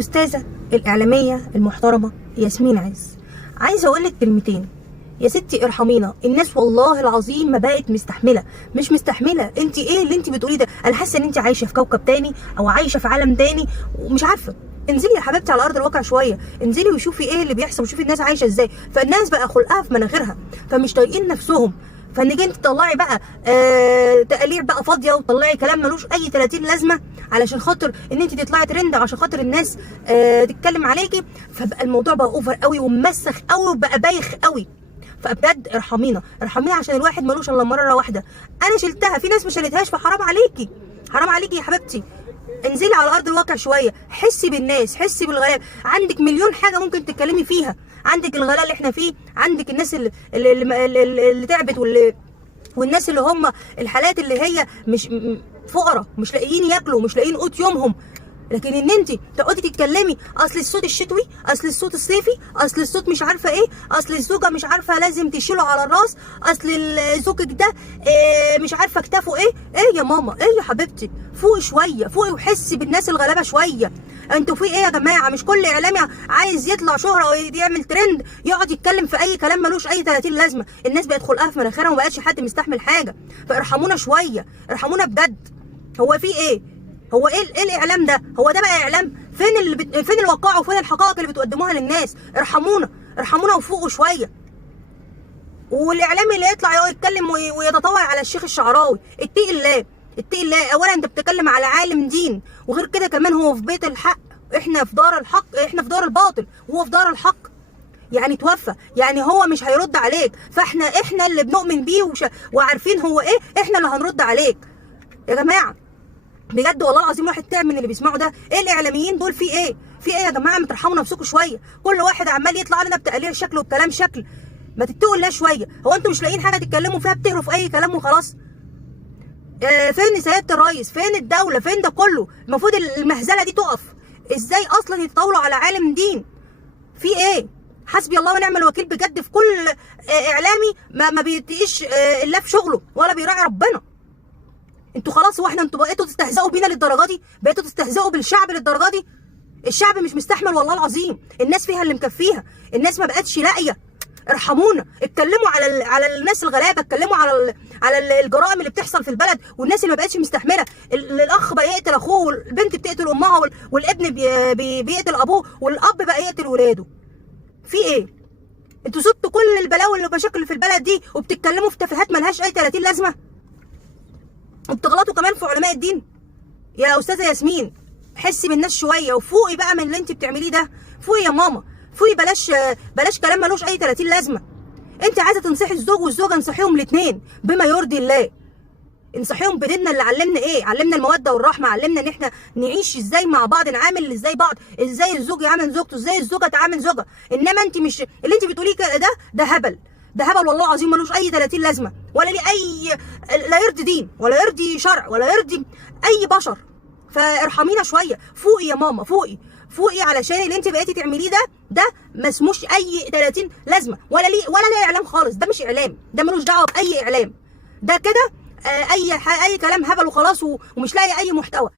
الأستاذة الإعلامية المحترمة ياسمين عايزة أقول لك كلمتين. يا ستي ارحمينا، الناس والله العظيم ما بقت مستحملة، مش مستحملة. انت ايه اللي انت بتقوليه ده؟ انا حاسة ان انت عايشة في كوكب تاني او عايشة في عالم تاني ومش عارفة. انزلي يا حبيبتي على ارض الواقع شويه، انزلي وشوفي ايه اللي بيحصل وشوفي الناس عايشه ازاي. فالناس بقى خلقها في مناخيرها، فمش طايقين نفسهم، فانك انت تطلعي بقى تقاليع بقى فاضيه وتطلعي كلام ملوش اي 30 لازمه علشان خاطر ان انت تطلعي ترند، عشان خاطر الناس تتكلم عليكي. فبقى الموضوع بقى اوفر قوي ومسخ قوي وبقى بايخ قوي. فبجد ارحمينا ارحمينا، عشان الواحد ملوش الا مره واحده. انا شلتها، في ناس ما شالتهاش، فحرام عليكي، حرام عليكي يا حبيبتي. انزلي على ارض الواقع شويه، حسي بالناس، حسي بالغلاب. عندك مليون حاجه ممكن تتكلمي فيها، عندك الغلاء اللي احنا فيه، عندك الناس اللي تعبت، والناس اللي هم الحالات اللي هي مش فقراء، مش لاقيين ياكلوا، مش لاقيين قوت يومهم. لكن ان انت تقعدي تتكلمي اصل الصوت الشتوي، اصل الصوت الصيفي، اصل الصوت مش عارفه ايه، اصل الزوجه مش عارفه لازم تشيله على الراس، اصل زوجك ده مش عارفه كتافه ايه يا ماما، ايه يا حبيبتي؟ فوقي شويه، فوقي وحسي بالناس الغلابه شويه. انتوا في ايه يا جماعه؟ مش كل اعلامي عايز يطلع شهره او يعمل ترند يقعد يتكلم في اي كلام ملوش اي 30 لازمه. الناس بقت خلقها في مناخيرها وما بقتش حد مستحمل حاجه. فارحمونا شويه، ارحمونا بجد. هو في ايه؟ هو ايه الاعلام ده؟ هو ده بقى اعلام؟ فين الوقائع وفين الحقائق اللي بتقدموها للناس؟ ارحمونا ارحمونا وفوقوا شويه. والاعلامي اللي يطلع يتكلم ويتطاول على الشيخ الشعراوي، اتقي الله اتقي الله. اولا انت بتتكلم على عالم دين، وغير كده كمان هو في بيت الحق، احنا في دار الحق، احنا في دار الباطل وهو في دار الحق. يعني توفى، يعني هو مش هيرد عليك، فاحنا اللي بنؤمن بيه وعارفين هو ايه، احنا اللي هنرد عليك. يا جماعه بجد والله العظيم الواحد تعب من اللي بيسمعه ده. ايه الاعلاميين دول؟ في ايه يا جماعه؟ ما ترحموا نفسكم شويه. كل واحد عمال يطلع لنا بتقاليع شكل وبكلام شكل، ما تتقوا الله شويه. هو انتوا مش لاقيين حاجه تتكلموا فيها؟ بتهروا في اي كلام وخلاص. فين سياده الرئيس؟ فين الدوله؟ فين ده كله؟ المفروض المهزله دي تقف. ازاي اصلا يتطاولوا على عالم دين؟ في ايه؟ حسبي الله ونعم الوكيل بجد في كل اعلامي ما بيتقيش الا في شغله ولا بيراعي ربنا. انتوا خلاص، انتوا بقيتوا تستهزئوا بينا للدرجه دي؟ بقيتوا تستهزئوا بالشعب للدرجه دي؟ الشعب مش مستحمل والله العظيم، الناس فيها اللي مكفيها، الناس ما بقتش لاقيه. ارحمونا، اتكلموا على الناس الغلابه، اتكلموا على الجرائم اللي بتحصل في البلد والناس اللي ما بقتش مستحمله. الاخ بقى يقتل اخوه، والبنت بتقتل امها، والابن بيقتل ابوه، والاب بقى يقتل ولاده. في ايه؟ انتوا سبتوا كل البلاوي والمشاكل اللي في البلد دي وبتتكلموا في تفاهات ملهاش اي 30 لازمه، وبتغلطوا كمان في علماء الدين. يا استاذه ياسمين حسي بالناس شويه وفوقي بقى من اللي انت بتعمليه ده. فوقي يا ماما، فوقي. بلاش كلام ملوش اي 30 لازمه. انت عايزه تنصحي الزوج والزوجه، انصحيهم الاثنين بما يرضي الله. انصحيهم بديننا اللي علمنا ايه؟ علمنا الموده والرحمه، علمنا ان احنا نعيش ازاي مع بعض، نعامل ازاي بعض، ازاي الزوج يعامل زوجته، ازاي الزوجه تعامل زوجها. انما انت مش اللي انت بتقوليه ده هبل، ده هبل والله العظيم ملوش اي 30 لازمه، ولا ليه اي، لا يرضي دين ولا يرضي شرع ولا يرضي اي بشر. فارحمينا شويه، فوقي يا ماما، فوقي علشان اللي انت بقيتي تعمليه ده ما اسموش اي 30 لازمه، ولا ليه اعلام خالص. ده مش اعلام، ده ملوش دعوه باي اعلام، ده كده اي كلام هبل وخلاص ومش لاقي اي محتوى.